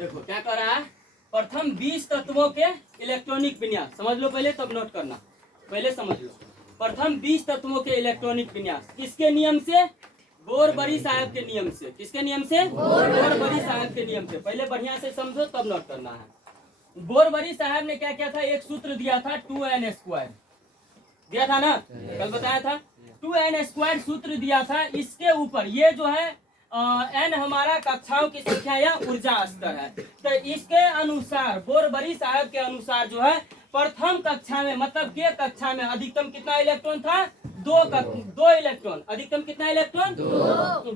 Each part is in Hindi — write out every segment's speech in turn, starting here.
देखो क्या कर रहा है, प्रथम 20 तत्वों के इलेक्ट्रॉनिक विन्यास समझ लो पहले, तब नोट करना, पहले समझ लो। प्रथम 20 तत्वों के इलेक्ट्रॉनिक विन्यास किसके नियम से? बोरबरी साहब के नियम से। किसके नियम से? बोरबरी साहब के नियम से। पहले बढ़िया से समझो तब नोट करना है। बोरबरी साहब ने क्या किया था, एक सूत्र दिया था 2n² दिया था ना, कल बताया था। 2n² सूत्र दिया था। इसके ऊपर ये जो है n हमारा कक्षाओं की संख्या या ऊर्जा स्तर है। तो इसके अनुसार बोरबरी साहब के अनुसार जो है प्रथम कक्षा में मतलब के कक्षा में अधिकतम कितना इलेक्ट्रॉन था? दो इलेक्ट्रॉन। अधिकतम कितना इलेक्ट्रॉन?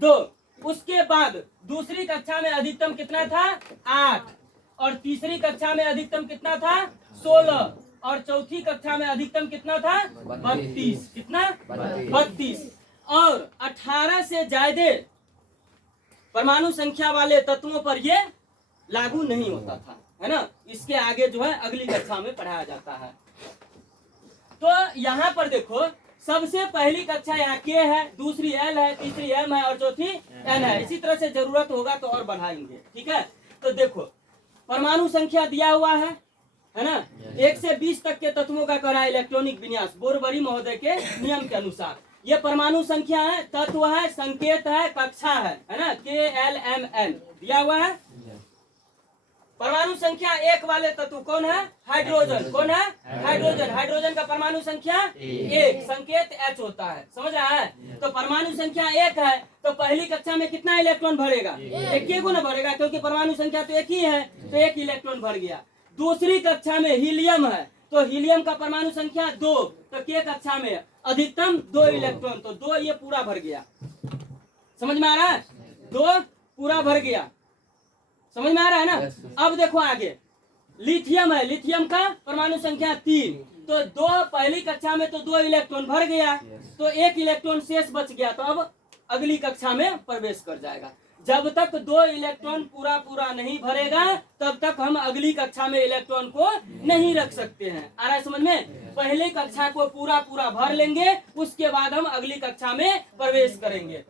दो। उसके बाद दूसरी कक्षा में अधिकतम कितना था? 8। और तीसरी कक्षा में अधिकतम कितना था? 16। और चौथी कक्षा में अधिकतम कितना था? 32। कितना? 32। और 18 से ज्यादा परमाणु संख्या वाले तत्वों पर ये लागू नहीं होता था, है ना। इसके आगे जो है अगली कक्षा में पढ़ाया जाता है। तो यहाँ पर देखो, सबसे पहली कक्षा यहाँ के है, दूसरी एल है, तीसरी एम है और चौथी एन है। इसी तरह से जरूरत होगा तो और बढ़ाएंगे, ठीक है। तो देखो परमाणु संख्या दिया हुआ है ना। 1 से 20 तक के तत्वों का करा इलेक्ट्रॉनिक विन्यास बोरबरी महोदय के नियम के अनुसार। ये परमाणु संख्या है, तत्व है, संकेत है, कक्षा है ना। KLMN दिया हुआ है। परमाणु संख्या 1 वाले तत्व कौन है? हाइड्रोजन। कौन है? हाइड्रोजन। हाइड्रोजन का परमाणु संख्या 1, संकेत H होता है, समझ रहा है। तो परमाणु संख्या 1 है तो पहली कक्षा में कितना इलेक्ट्रॉन भरेगा? एक को ना भरेगा, क्योंकि परमाणु संख्या तो 1 ही है, तो 1 इलेक्ट्रॉन भर गया। दूसरी कक्षा में हीलियम है तो हीलियम का परमाणु संख्या 2, तो के कक्षा में अधिकतम 2 इलेक्ट्रॉन, तो 2 ये पूरा भर गया। समझ में आ रहा है? 2 पूरा भर गया, समझ में आ रहा है ना। अब देखो आगे लिथियम है, लिथियम का परमाणु संख्या 3, तो 2 पहली कक्षा में तो 2 इलेक्ट्रॉन भर गया, तो 1 इलेक्ट्रॉन शेष बच गया, तो अब अगली कक्षा में प्रवेश कर जाएगा। जब तक 2 इलेक्ट्रॉन पूरा नहीं भरेगा तब तक हम अगली कक्षा में इलेक्ट्रॉन को नहीं रख सकते हैं। आ रहा है समझ में? पहले कक्षा को पूरा भर लेंगे, उसके बाद हम अगली कक्षा में प्रवेश करेंगे।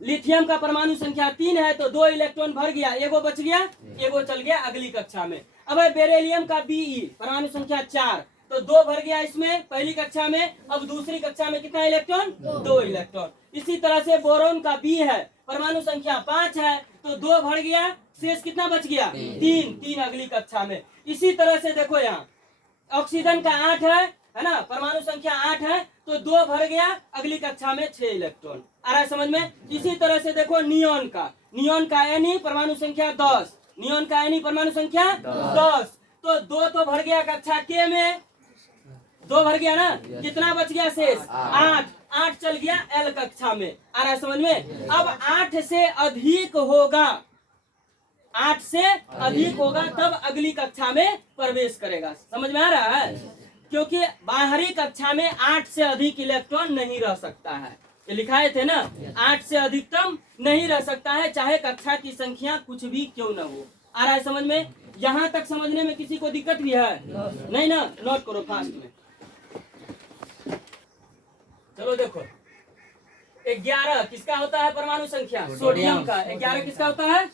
लिथियम का परमाणु संख्या 3 है तो 2 इलेक्ट्रॉन भर गया, एगो बच गया, एगो चल गया अगली कक्षा में। अब है बेरिलियम का Be परमाणु संख्या 4, तो 2 भर गया इसमें पहली कक्षा में। अब दूसरी कक्षा में कितना इलेक्ट्रॉन? 2 इलेक्ट्रॉन। इसी तरह से बोरोन का B है, परमाणु संख्या 5 है, तो 2 भर गया, शेष कितना बच गया? 3 अगली कक्षा में। इसी तरह से देखो यहाँ ऑक्सीजन का 8 है ना, परमाणु संख्या 8 है, तो 2 भर गया, अगली कक्षा में 6 इलेक्ट्रॉन। आ रहा है समझ में? इसी तरह से देखो नियोन का Ne परमाणु संख्या 10, नियोन का Ne परमाणु संख्या 10, तो 2 तो भर गया कक्षा के में, 2 भर गया ना, कितना बच गया शेष? 8 चल गया L कक्षा में। आ रहा है समझ में? अब 8 से अधिक होगा, 8 से अधिक होगा तब अगली कक्षा में प्रवेश करेगा। समझ में आ रहा है? क्योंकि बाहरी कक्षा में 8 से अधिक इलेक्ट्रॉन नहीं रह सकता है, ये लिखाए थे ना, 8 से अधिकतम नहीं रह सकता है, चाहे कक्षा की संख्या कुछ भी क्यों न हो। आ रहा है समझ में? यहाँ तक समझने में किसी को दिक्कत भी है? नहीं ना? नोट करो फास्ट में। चलो देखो 11 किसका होता है परमाणु संख्या? सोडियम का। 11 किसका होता है?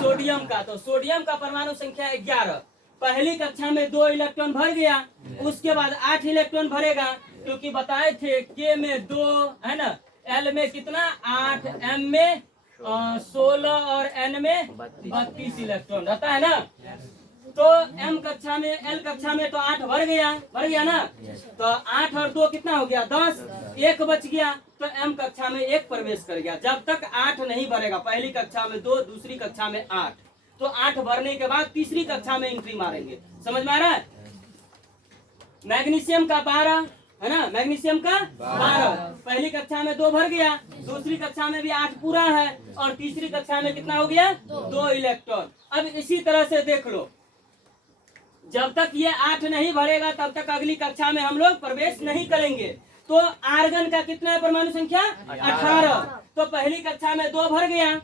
सोडियम का। तो सोडियम का परमाणु संख्या 11, पहली कक्षा में 2 इलेक्ट्रॉन भर गया, उसके बाद 8 इलेक्ट्रॉन भरेगा, क्योंकि बताए थे के में 2 है ना, एल में कितना 8, एम में 16 और एन में 32 इलेक्ट्रॉन रहता है ना। तो एम कक्षा में, एल कक्षा में तो 8 भर गया ना, तो 8 और 2 कितना हो गया? 10, 1 बच गया, तो एम कक्षा में 1 प्रवेश कर गया। जब तक 8 नहीं भरेगा, पहली कक्षा में 2, दूसरी कक्षा में 8, तो 8 भरने के बाद तीसरी कक्षा में एंट्री मारेंगे। समझ में आ रहा है? मैग्नीशियम का 12 है ना, मैग्नीशियम का 12, पहली कक्षा में 2 भर गया, दूसरी कक्षा में भी 8 पूरा है, और तीसरी कक्षा में कितना हो गया? 2 इलेक्ट्रॉन। अब इसी तरह से देख लो, जब तक ये 8 नहीं भरेगा तब तक अगली कक्षा में हम लोग प्रवेश नहीं करेंगे। तो आर्गन का कितना है परमाणु संख्या? 18, तो पहली कक्षा में 2 भर गया,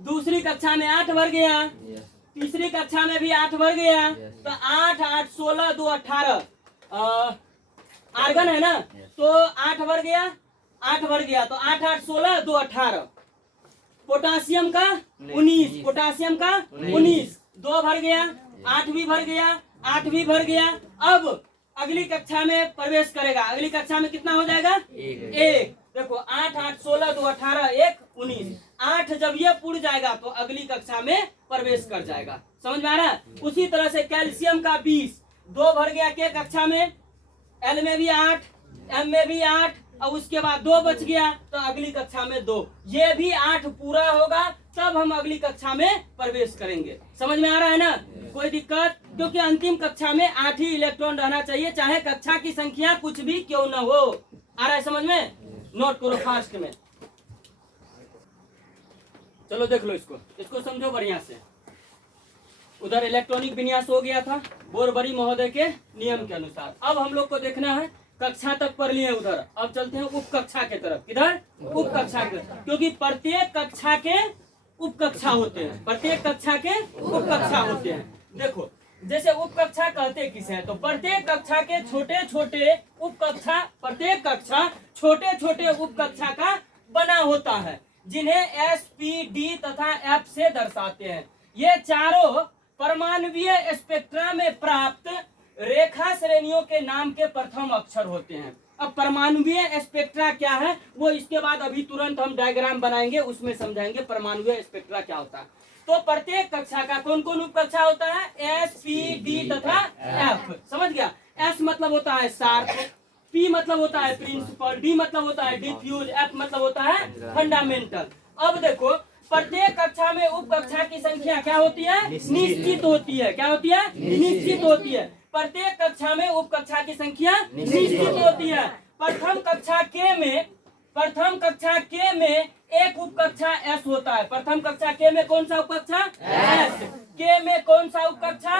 दूसरी कक्षा में 8 भर गया, तीसरी कक्षा में भी 8 भर गया, तो 8, 8, 16, 2, 18 आर्गन है ना, तो 8 भर गया, 8 भर गया, तो 8, 8, 16, 2, 18, पोटासियम का 19, पोटासियम का 19, 2 भर गया, 8 भी भर गया, 8 भी भर गया। अब अगली कक्षा में प्रवेश करेगा। अगली कक्षा में कितना हो जाएगा? 1। देखो 8 8 16 2 18 1 19, 8 जब ये पुड़ जाएगा तो अगली कक्षा में प्रवेश कर जाएगा। समझ में आ रहा है? उसी तरह से कैल्शियम का 20, 2 भर गया के कक्षा में, एल में भी 8, एम में भी 8, और उसके बाद 2 बच गया तो अगली कक्षा में 2, ये भी 8 पूरा होगा तब हम अगली कक्षा में प्रवेश करेंगे। समझ में आ रहा है ना? कोई दिक्कत? क्योंकि अंतिम कक्षा में 8 ही इलेक्ट्रॉन रहना चाहिए, चाहे कक्षा की संख्या कुछ भी क्यों न हो। आ रहा है समझ में? नोट करो फास्ट में। चलो देख लो इसको समझो बढ़िया से। उधर इलेक्ट्रॉनिक विन्यास हो गया था बोरबरी महोदय के नियम के अनुसार। अब हम लोग को देखना है, कक्षा तक पढ़ लिए उधर, अब चलते हैं उप कक्षा के तरफ। किधर? उप कक्षा के, क्योंकि प्रत्येक कक्षा के उप कक्षा होते हैं, प्रत्येक कक्षा के उप कक्षा होते हैं। देखो जैसे उप कक्षा कहते किसे हैं, तो प्रत्येक कक्षा के छोटे छोटे उप कक्षा, प्रत्येक कक्षा छोटे छोटे उप कक्षा का बना होता है, जिन्हें एस, पी, डी तथा एफ से दर्शाते हैं। ये चारों परमाणुवीय स्पेक्ट्रा में प्राप्त रेखा श्रेणियों के नाम के प्रथम अक्षर होते हैं। अब परमाणुवीय स्पेक्ट्रा क्या है वो इसके बाद अभी तुरंत हम डायग्राम बनाएंगे, उसमें समझाएंगे परमाणुवीय स्पेक्ट्रा क्या होता है। तो प्रत्येक कक्षा का कौन कौन उप कक्षा होता है? एस, पी, डी तथा एफ। समझ गया? एस मतलब होता है शार्प, पी मतलब होता है प्रिंसिपल, डी मतलब होता है डिफ्यूज, एफ मतलब होता है फंडामेंटल। अब देखो प्रत्येक कक्षा में उप कक्षा की संख्या क्या होती है? निश्चित होती है। क्या होती है? निश्चित होती है। प्रत्येक कक्षा में उप कक्षा की संख्या निश्चित होती है। प्रथम कक्षा के में एक उप कक्षा एस होता है। प्रथम कक्षा के में कौन सा उप कक्षा? एस। के में कौन सा उप कक्षा?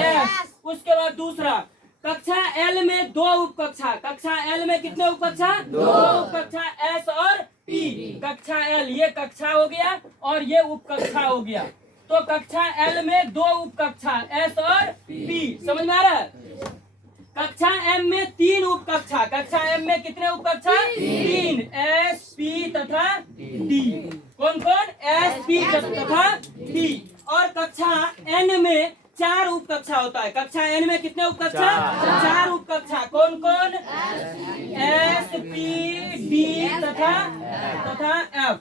एस। उसके बाद दूसरा कक्षा एल में 2 उप कक्षा। कक्षा एल में कितने उप कक्षा? 2 उप कक्षा, एस और पी। कक्षा एल ये कक्षा हो गया और ये उप कक्षा हो गया। तो कक्षा एल में 2 उप कक्षा, एस और पी। समझ में आ रहा है? कक्षा एम में 3 उप कक्षा। कक्षा एम में कितने उप कक्षा? 3, एस, पी तथा डी। कौन कौन? एस, पी तथा डी। और कक्षा एन में 4 उप कक्षा होता है। कक्षा एन में कितने उप कक्षा? 4 उप कक्षा। कौन कौन? एस, पी, डी तथा एफ।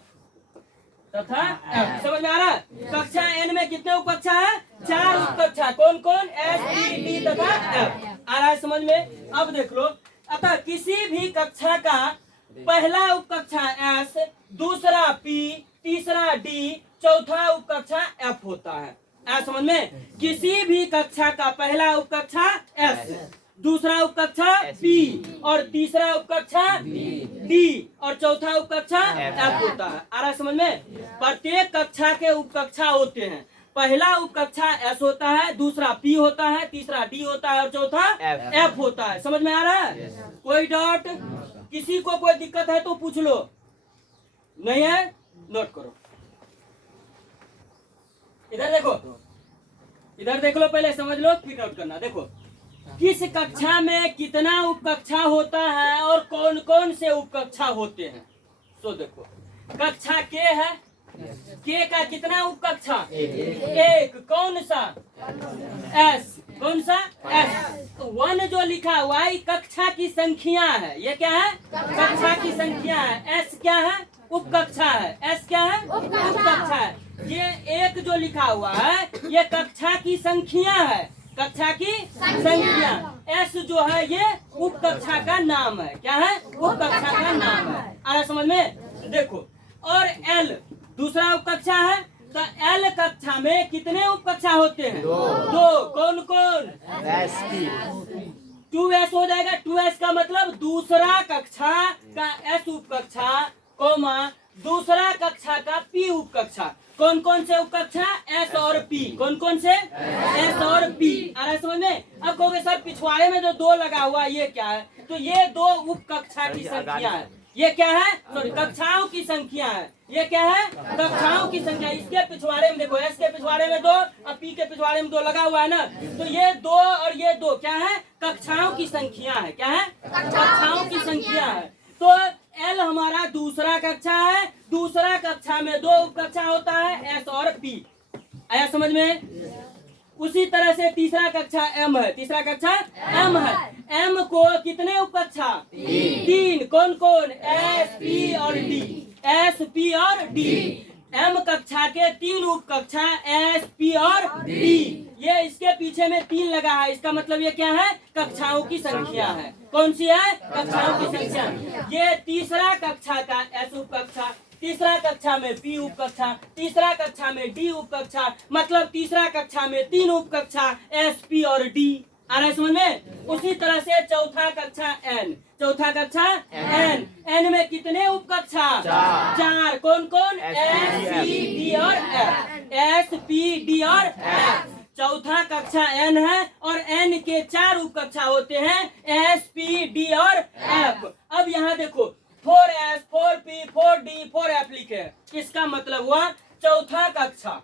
समझ में आ रहा है? कक्षा एन में कितने उप कक्षा है? 4 उप कक्षा। कौन कौन? एस, पी, डी तथा एफ। आ रहा है समझ में? अब देख लो, अतः किसी भी कक्षा का पहला उप कक्षा एस, दूसरा पी, तीसरा डी, चौथा उप कक्षा एफ होता है। समझ में? किसी भी कक्षा का पहला उप कक्षा एस, दूसरा उप कक्षा पी, और तीसरा उप कक्षा डी, और चौथा उप कक्षा एफ होता है। आ रहा है समझ में? प्रत्येक कक्षा के उप कक्षा होते हैं। पहला उप कक्षा एस होता है, दूसरा पी होता है, तीसरा डी होता है और चौथा एफ होता है। समझ में आ रहा है? कोई डाउट? किसी को कोई दिक्कत है तो पूछ लो, नहीं है नोट करो। इधर देखो, इधर देख लो, पहले समझ लो फिर नोट करना। देखो किस कक्षा में कितना उप कक्षा होता है और कौन कौन से उप कक्षा होते हैं। तो देखो कक्षा के है, के का कितना उप कक्षा? 1। कौन सा? एस। कौन सा? एस। तो 1 जो लिखा हुआ है कक्षा की संख्या है। ये क्या है? कक्षा की संख्या है। एस क्या है? उप कक्षा है। एस क्या है? उप कक्षा है। ये 1 जो लिखा हुआ है ये कक्षा की संख्या है, कक्षा की संख्या। एस जो है ये उप कक्षा का नाम है। क्या है? उप कक्षा का नाम है। आ रहा समझ में? देखो, और एल दूसरा उप कक्षा है। तो एल कक्षा में कितने उप कक्षा होते हैं? 2। कौन कौन? 2s हो जाएगा। 2s का मतलब दूसरा कक्षा का एस उप कक्षा, कोमा दूसरा कक्षा का पी उप कक्षा। कौन कौन से उप कक्षा? एस और पी। कौन कौन से? एस और पी। आ रहा है समझ में? अब कहोगे सर पिछवाड़े में जो 2 लगा हुआ ये क्या है? तो ये 2 उप कक्षा की संख्या है। ये क्या है? सॉरी, कक्षाओं की संख्या है। ये क्या है? कक्षाओं की संख्या। इसके पिछवाड़े में देखो, एस के पिछवाड़े में 2 और पी के पिछवाड़े में 2 लगा हुआ है ना, तो ये 2 और ये 2 क्या है? कक्षाओं की संख्या है। क्या है? कक्षाओं की संख्या है। तो एल हमारा दूसरा कक्षा है, दूसरा कक्षा में 2 उप कक्षा होता है, एस और पी। आया समझ में? उसी तरह से तीसरा कक्षा एम है, तीसरा कक्षा एम है। एम को कितने उप कक्षा? 3। कौन कौन? एस, पी और डी। एस, पी और डी। एम कक्षा के 3 उप कक्षा, एस, पी और डी। ये इसके पीछे में 3 लगा है, इसका मतलब ये क्या है? कक्षाओं की संख्या है। कौन सी है? कक्षाओं की संख्या। ये तीसरा कक्षा का एस उप कक्षा, तीसरा कक्षा में पी उप कक्षा, तीसरा कक्षा में डी उप कक्षा, मतलब तीसरा कक्षा में 3 उप कक्षा, एस, पी और डी। आ रहा है समझ में? उसी तरह से चौथा कक्षा एन, चौथा कक्षा एन। एन में कितने उप कक्षा? 4। कौन कौन? एस, पी, डी और एफ। एस, पी, डी और एफ। चौथा कक्षा एन है और एन के 4 उप कक्षा होते हैं, एस, पी, डी और एफ। अब यहाँ देखो 4S, 4P, 4D, 4F लिखे। इसका मतलब हुआ चौथा कक्षा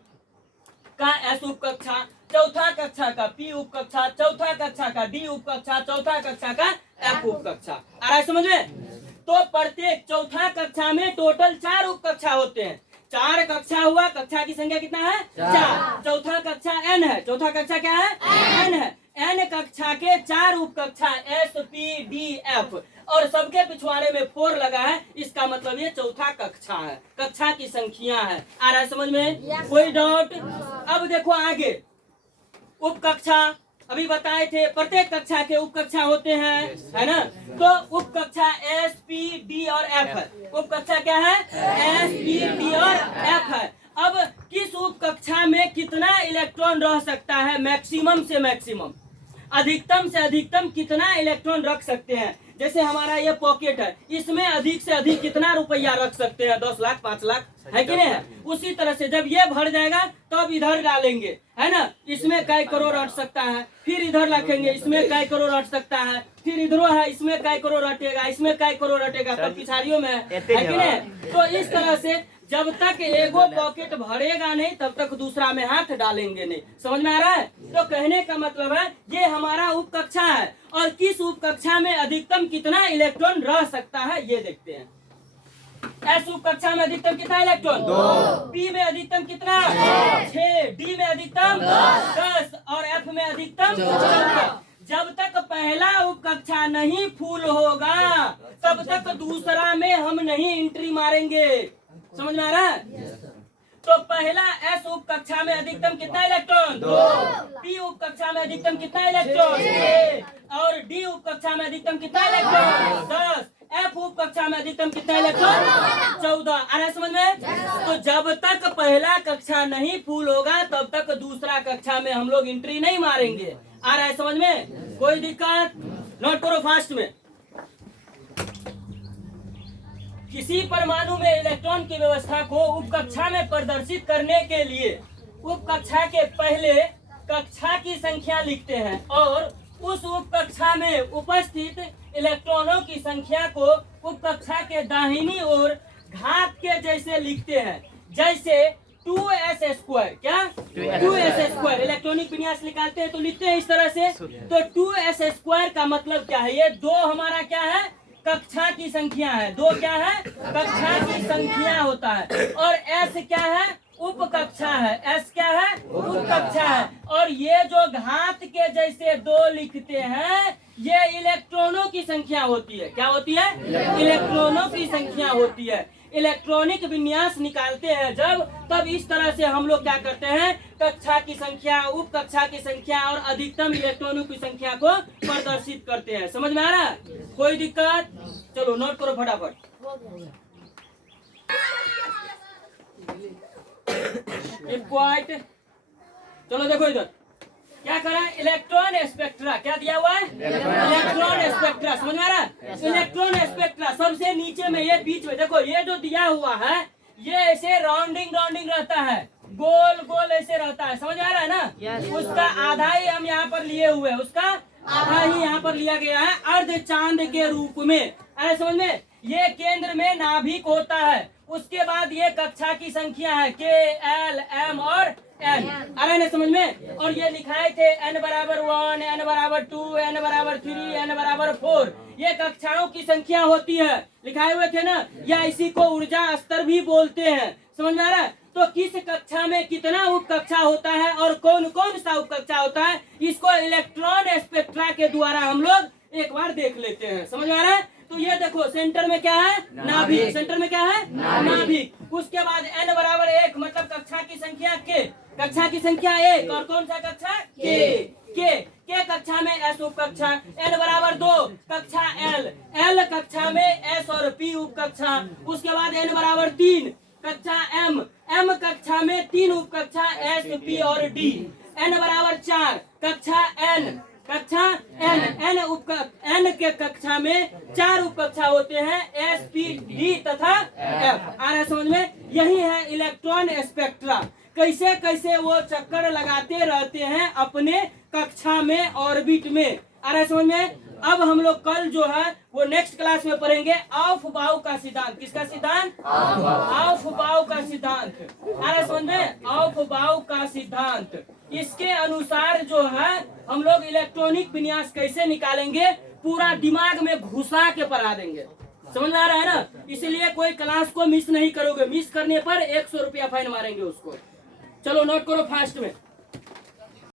का एस उप कक्षा, चौथा कक्षा का पी उप कक्षा, चौथा कक्षा का डी उप कक्षा, चौथा कक्षा का एफ उप कक्षा। आ रहा है समझ में? तो प्रत्येक चौथा कक्षा में टोटल 4 उप कक्षा होते हैं। 4 कक्षा हुआ, कक्षा की संख्या कितना है? 4। चौथा कक्षा एन है, चौथा कक्षा क्या है? एन है। एन कक्षा के 4 उप कक्षा, एस, पी, डी, एफ, और सबके पिछवाड़े में 4 लगा है, इसका मतलब ये चौथा कक्षा है, कक्षा की संख्या है। आ रहा है समझ में? कोई डाउट? अब देखो आगे उप कक्षा अभी बताए थे, प्रत्येक कक्षा के उप कक्षा होते हैं, है ना? तो उप कक्षा एस, पी, डी और एफ है। उप कक्षा क्या है? एस, पी, डी और एफ है। अब किस उप कक्षा में कितना इलेक्ट्रॉन रह सकता है? मैक्सिमम से मैक्सिमम, अधिकतम से अधिकतम कितना इलेक्ट्रॉन रख सकते हैं? जैसे हमारा ये पॉकेट है, इसमें अधिक से अधिक कितना रुपया रख सकते हैं? 10 लाख, 5 लाख, है कि नहीं है? उसी तरह से जब ये भर जाएगा तब इधर डालेंगे, है ना? इसमें कई करोड़ अट सकता है, फिर इधर रखेंगे, इसमें कई करोड़ अट सकता है, फिर इधरों है, इसमें कई करोड़ अटेगा, इसमें कई करोड़ अटेगा, तब पिछाड़ियों में है कि नहीं? तो इस तरह से जब तक एगो पॉकेट भरेगा नहीं तब तक दूसरा में हाथ डालेंगे नहीं। समझ में आ रहा है? तो कहने का मतलब है ये हमारा उप कक्षा है, और किस उप कक्षा में अधिकतम कितना इलेक्ट्रॉन रह सकता है ये देखते हैं। एस उप कक्षा में अधिकतम कितना इलेक्ट्रॉन? 2। पी में अधिकतम कितना? 6। डी में अधिकतम 10 और एफ में अधिकतम 14। जब तक पहला उप कक्षा नहीं फुल होगा तब तक दूसरा में हम नहीं एंट्री मारेंगे। समझ में आ रहा है? तो पहला एस उप कक्षा में अधिकतम कितना इलेक्ट्रॉन? 2। पी उप कक्षा में अधिकतम कितना इलेक्ट्रॉन? 6। और डी उप कक्षा में अधिकतम कितना इलेक्ट्रॉन? 10। एफ उप कक्षा में अधिकतम कितना इलेक्ट्रॉन? 14। आ रहा है समझ में? तो जब तक पहला कक्षा नहीं फुल होगा तब तक दूसरा कक्षा में हम लोग एंट्री नहीं मारेंगे। आ रहा है समझ में? कोई दिक्कत? नोट करो फास्ट में। किसी परमाणु में इलेक्ट्रॉन की व्यवस्था को उप कक्षा में प्रदर्शित करने के लिए उप कक्षा के पहले कक्षा की संख्या लिखते हैं और उस उप कक्षा में उपस्थित इलेक्ट्रॉनों की संख्या को उप कक्षा के दाहिनी ओर घात के जैसे लिखते हैं, जैसे 2s²। क्या? 2s²। इलेक्ट्रॉनिक विन्यास निकालते हैं तो लिखते हैं इस तरह से। तो 2s² का मतलब क्या है? ये 2 हमारा क्या है? कक्षा की संख्या है। 2 क्या है? कक्षा की संख्या होता है। और एस क्या है? उप कक्षा है। एस क्या है? उप कक्षा है। और ये जो घात के जैसे 2 लिखते हैं ये इलेक्ट्रॉनों की संख्या होती है। क्या होती है? इलेक्ट्रॉनों की संख्या होती है। इलेक्ट्रॉनिक विन्यास निकालते हैं जब, तब इस तरह से हम लोग क्या करते हैं? कक्षा की संख्या, उप कक्षा की संख्या और अधिकतम इलेक्ट्रॉनों की संख्या को प्रदर्शित करते हैं। समझ में आ रहा है? कोई दिक्कत? चलो नोट करो फटाफट। चलो देखो इधर क्या करा है? Electron spectra. क्या दिया हुआ है? Electron spectra. समझ में आ रहा है? इलेक्ट्रॉन स्पेक्ट्रा सबसे नीचे में, ये बीच में देखो, ये जो दिया हुआ है ये ऐसे राउंडिंग रहता है, गोल गोल ऐसे रहता है। समझ आ रहा है ना? उसका आधा ही हम यहाँ पर लिए हुए हैं, उसका आधा ही यहाँ पर लिया गया है अर्ध चांद के रूप में। समझ में? ये केंद्र में नाभिक होता है, उसके बाद ये कक्षा की संख्या है के, एल, एम और एन। आ रहा है ना समझ में? और ये लिखाए थे n बराबर 1, n बराबर 2, n बराबर 3, n बराबर 4। ये कक्षाओं की संख्या होती है, लिखाए हुए थे ना। या इसी को ऊर्जा स्तर भी बोलते हैं। समझ में आ रहा है? तो किस कक्षा में कितना उप कक्षा होता है और कौन कौन सा उप कक्षा होता है, इसको इलेक्ट्रॉन स्पेक्ट्रा के द्वारा हम लोग एक बार देख लेते हैं। समझ में आ रहा है? तो ये देखो सेंटर में क्या है? नाभिक। सेंटर में क्या है? नाभिक। उसके बाद n बराबर 1 मतलब कक्षा की संख्या के, कक्षा की संख्या 1। और कौन सा कक्षा? के कक्षा में s उप कक्षा। n बराबर 2 कक्षा l कक्षा में s और p उप कक्षा। उसके बाद n बराबर 3 कक्षा m कक्षा में 3 उप कक्षा s, p और d। n बराबर 4 कक्षा n n के कक्षा में 4 उप कक्षा होते हैं s, p, d तथा f। आ रहा है समझ में? यही है इलेक्ट्रॉन स्पेक्ट्रा। कैसे कैसे वो चक्कर लगाते रहते हैं अपने कक्षा में, ऑर्बिट में। आ रहा है समझ में? अब हम लोग कल जो है वो नेक्स्ट क्लास में पढ़ेंगे ऑफ-बाउ का सिद्धांत। किसका सिद्धांत? ऑफ-बाउ का सिद्धांत। आ रहा है समझ में? ऑफ-बाउ का सिद्धांत। इसके अनुसार जो है हम लोग इलेक्ट्रॉनिक विन्यास कैसे निकालेंगे, पूरा दिमाग में घुसा के पढ़ा देंगे। समझ में आ रहा है ना? इसलिए कोई क्लास को मिस नहीं करोगे। मिस करने पर 100 रुपया फाइन मारेंगे उसको। चलो नोट करो फास्ट में।